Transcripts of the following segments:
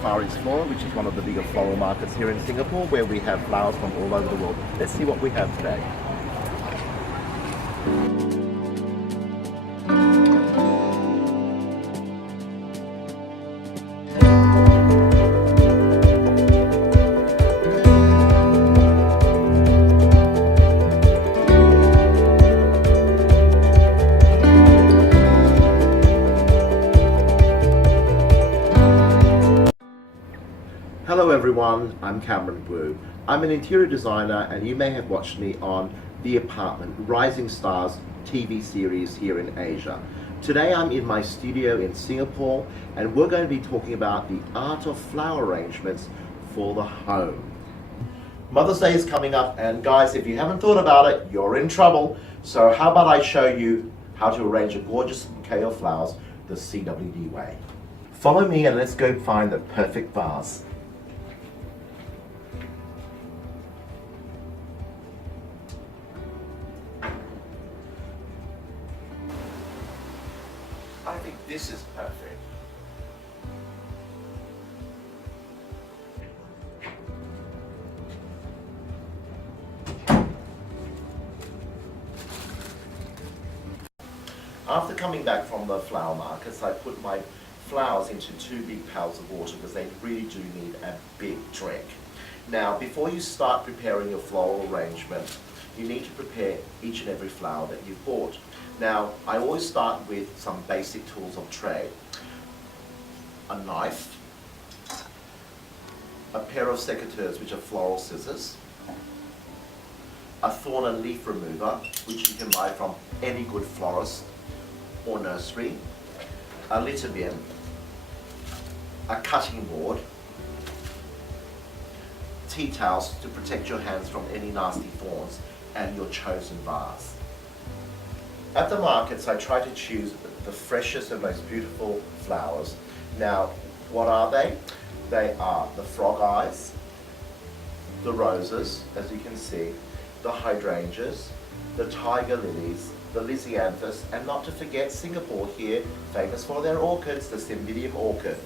Far East Floral, which is one of the bigger floral markets here in Singapore, where we have flowers from all over the world. Let's see what we have today. Hello everyone, I'm Cameron Blue. I'm an interior designer and you may have watched me on The Apartment, Rising Stars TV series here in Asia. Today I'm in my studio in Singapore and we're going to be talking about the art of flower arrangements for the home. Mother's Day is coming up and guys, if you haven't thought about it, you're in trouble. So how about I show you how to arrange a gorgeous bouquet of flowers the CWD way. Follow me and let's go find the perfect vase. I think this is perfect. After coming back from the flower markets, I put my flowers into 2 big pails of water because they really do need a big drink. Now, before you start preparing your floral arrangement, you need to prepare each and every flower that you've bought. Now, I always start with some basic tools of trade. A knife, a pair of secateurs, which are floral scissors, a thorn and leaf remover, which you can buy from any good florist or nursery, a litter bin, a cutting board, tea towels to protect your hands from any nasty thorns, and your chosen vase. At the markets, I try to choose the freshest and most beautiful flowers. Now, what are they? They are the frog eyes, the roses, as you can see, the hydrangeas, the tiger lilies, the lisianthus, and not to forget Singapore here, famous for their orchids, the cymbidium orchid.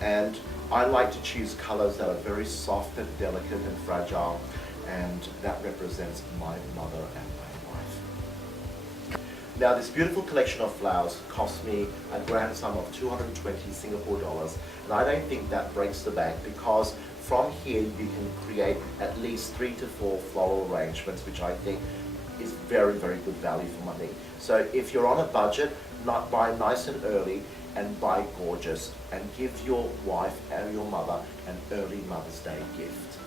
And I like to choose colors that are very soft and delicate and fragile, and that represents my mother and my wife. Now, this beautiful collection of flowers cost me a grand sum of 220 Singapore dollars, and I don't think that breaks the bank because from here you can create at least 3 to 4 floral arrangements, which I think is very, very good value for money. So if you're on a budget, buy nice and early and buy gorgeous, and give your wife and your mother an early Mother's Day gift.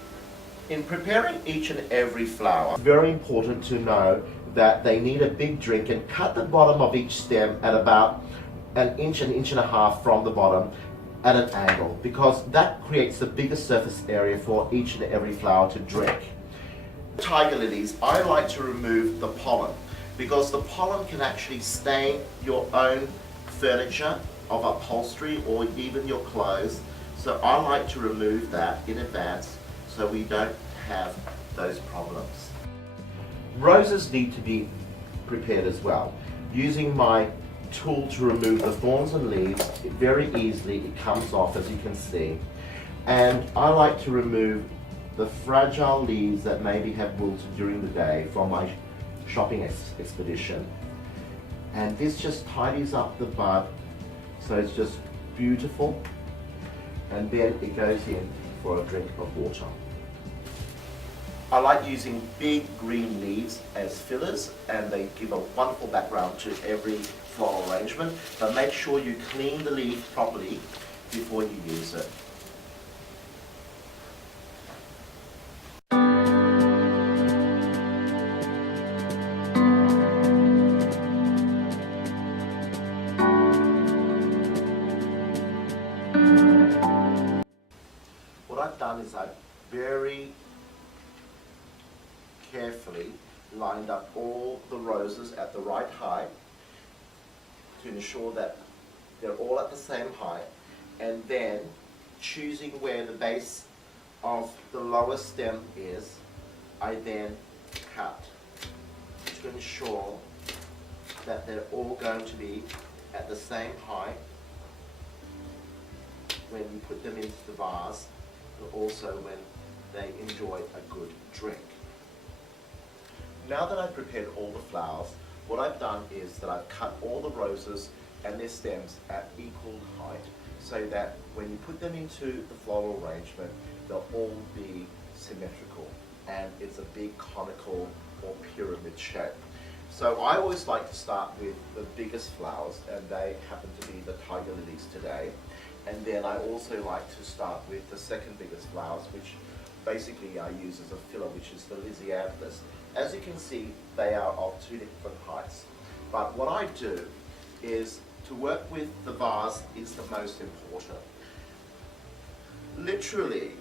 In preparing each and every flower, it's very important to know that they need a big drink, and cut the bottom of each stem at about an inch and a half from the bottom at an angle, because that creates the biggest surface area for each and every flower to drink. Tiger lilies, I like to remove the pollen because the pollen can actually stain your own furniture of upholstery or even your clothes. So I like to remove that in advance so we don't have those problems. Roses need to be prepared as well. Using my tool to remove the thorns and leaves, very easily it comes off, as you can see. And I like to remove the fragile leaves that maybe have wilted during the day from my shopping expedition. And this just tidies up the bud, so it's just beautiful. And then it goes in for a drink of water. I like using big green leaves as fillers, and they give a wonderful background to every floral arrangement, but make sure you clean the leaf properly before you use it. What I've done is I've very carefully lined up all the roses at the right height to ensure that they're all at the same height, and then choosing where the base of the lower stem is, I then cut to ensure that they're all going to be at the same height when you put them into the vase, and also when they enjoy a good drink. Now that I've prepared all the flowers, what I've done is that I've cut all the roses and their stems at equal height, so that when you put them into the floral arrangement, they'll all be symmetrical, and it's a big conical or pyramid shape. So I always like to start with the biggest flowers, and they happen to be the tiger lilies today. And then I also like to start with the second biggest flowers, which basically I use as a filler, which is the lisianthus. As you can see, they are of two different heights. But what I do is to work with the vase is the most important. Literally,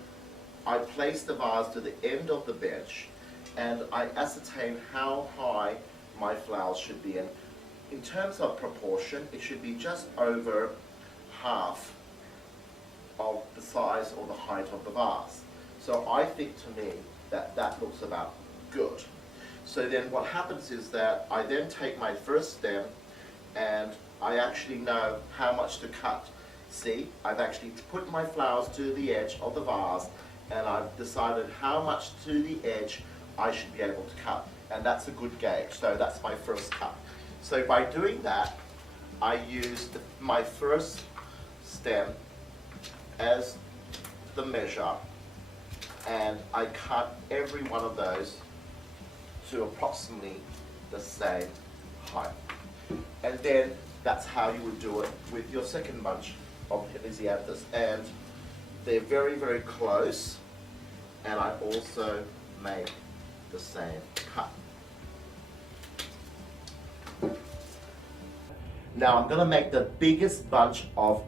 I place the vase to the end of the bench and I ascertain how high my flowers should be. And in terms of proportion, it should be just over half of the size or the height of the vase. So I think, to me, that that looks about good. So then what happens is that I then take my first stem and I actually know how much to cut. See, I've actually put my flowers to the edge of the vase and I've decided how much to the edge I should be able to cut. And that's a good gauge. So that's my first cut. So by doing that, I used my first stem as the measure, and I cut every one of those to approximately the same height. And then that's how you would do it with your second bunch of lisianthus. And they're very, very close, and I also make the same cut. Now I'm going to make the biggest bunch of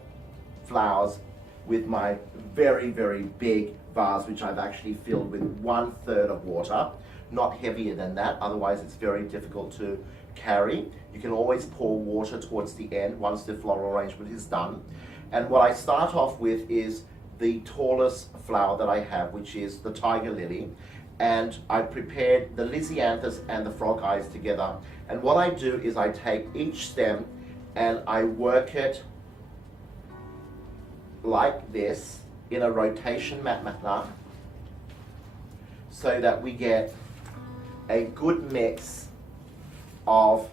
flowers with my very, very big vase, which I've actually filled with 1/3 of water, not heavier than that, otherwise it's very difficult to carry. You can always pour water towards the end once the floral arrangement is done. And what I start off with is the tallest flower that I have, which is the tiger lily. And I prepared the lisianthus and the frog eyes together. And what I do is I take each stem and I work it like this in a rotation manner, so that we get a good mix of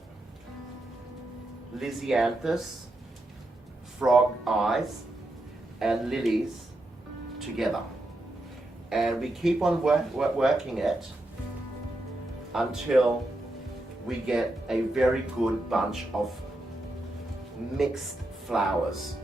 lisianthus, frog eyes, and lilies together. And we keep on working it until we get a very good bunch of mixed flowers.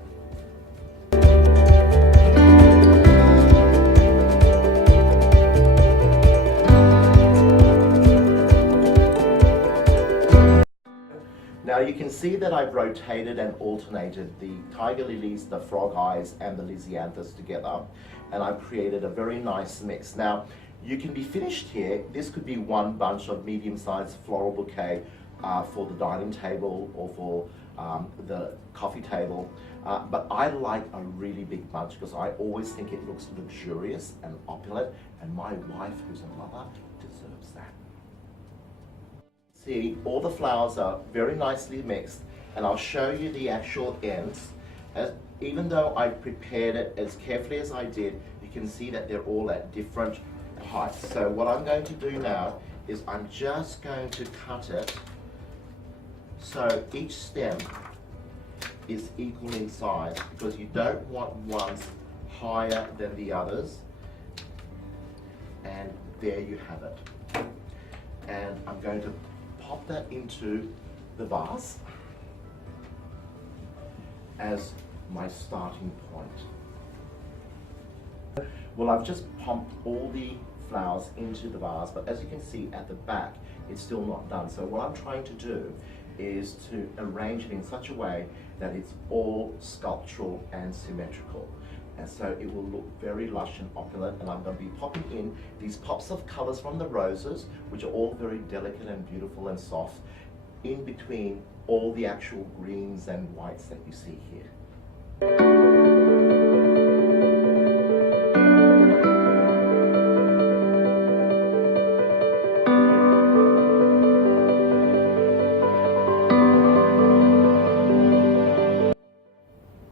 Now you can see that I've rotated and alternated the tiger lilies, the frog eyes, and the lisianthus together, and I've created a very nice mix. Now you can be finished here. This could be one bunch of medium-sized floral bouquet for the dining table or for the coffee table, but I like a really big bunch because I always think it looks luxurious and opulent, and my wife, who's a mother, deserves that. See, all the flowers are very nicely mixed, and I'll show you the actual ends. Even though I prepared it as carefully as I did, you can see that they're all at different heights. So what I'm going to do now is I'm just going to cut it so each stem is equal in size, because you don't want ones higher than the others. And there you have it. And I'm going to pop that into the vase as my starting point. Well, I've just pumped all the flowers into the vase, but as you can see at the back, it's still not done. So what I'm trying to do is to arrange it in such a way that it's all sculptural and symmetrical. And so it will look very lush and opulent, and I'm going to be popping in these pops of colors from the roses, which are all very delicate and beautiful and soft, in between all the actual greens and whites that you see here.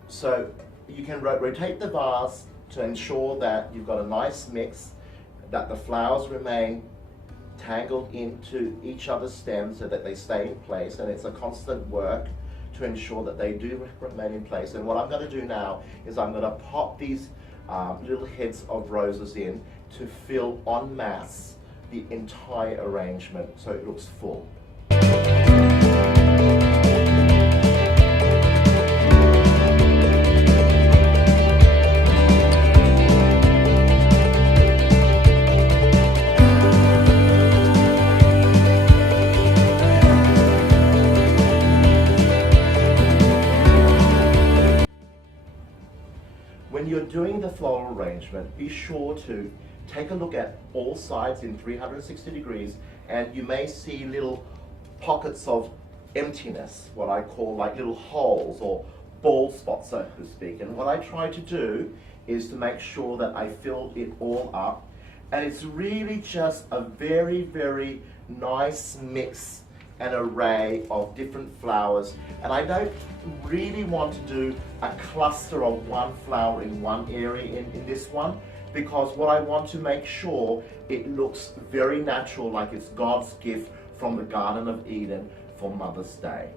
So you can rotate the vase to ensure that you've got a nice mix, that the flowers remain tangled into each other's stems so that they stay in place, and it's a constant work to ensure that they do remain in place. And what I'm going to do now is I'm going to pop these little heads of roses in to fill en masse the entire arrangement so it looks full. When you're doing the floral arrangement, be sure to take a look at all sides in 360 degrees, and you may see little pockets of emptiness, what I call like little holes or bald spots, so to speak. And what I try to do is to make sure that I fill it all up, and it's really just a very, very nice mix and array of different flowers. And I don't really want to do a cluster of one flower in one area in this one, because what I want to make sure it looks very natural, like it's God's gift from the Garden of Eden for Mother's Day.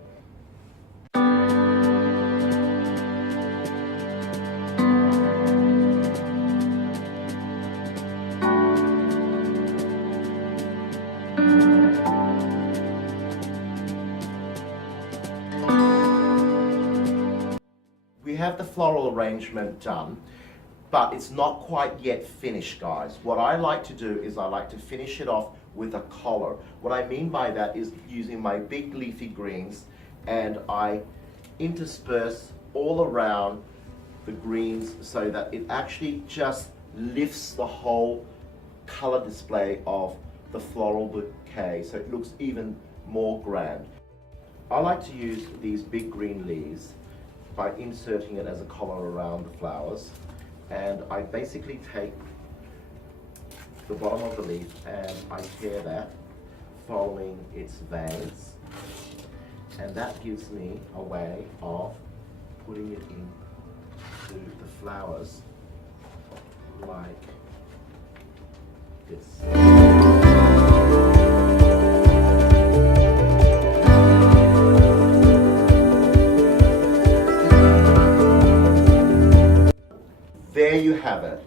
We have the floral arrangement done, but it's not quite yet finished, guys. What I like to do is I like to finish it off with a collar. What I mean by that is using my big leafy greens, and I intersperse all around the greens so that it actually just lifts the whole color display of the floral bouquet so it looks even more grand. I like to use these big green leaves by inserting it as a collar around the flowers, and I basically take the bottom of the leaf and I tear that following its veins, and that gives me a way of putting it into the flowers like this. There you have it,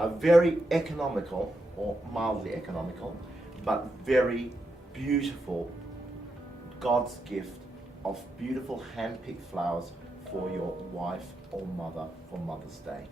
a very economical, or mildly economical, but very beautiful God's gift of beautiful hand-picked flowers for your wife or mother for Mother's Day.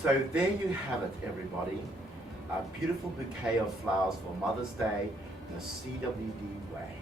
So there you have it, everybody. A beautiful bouquet of flowers for Mother's Day, the CWD way.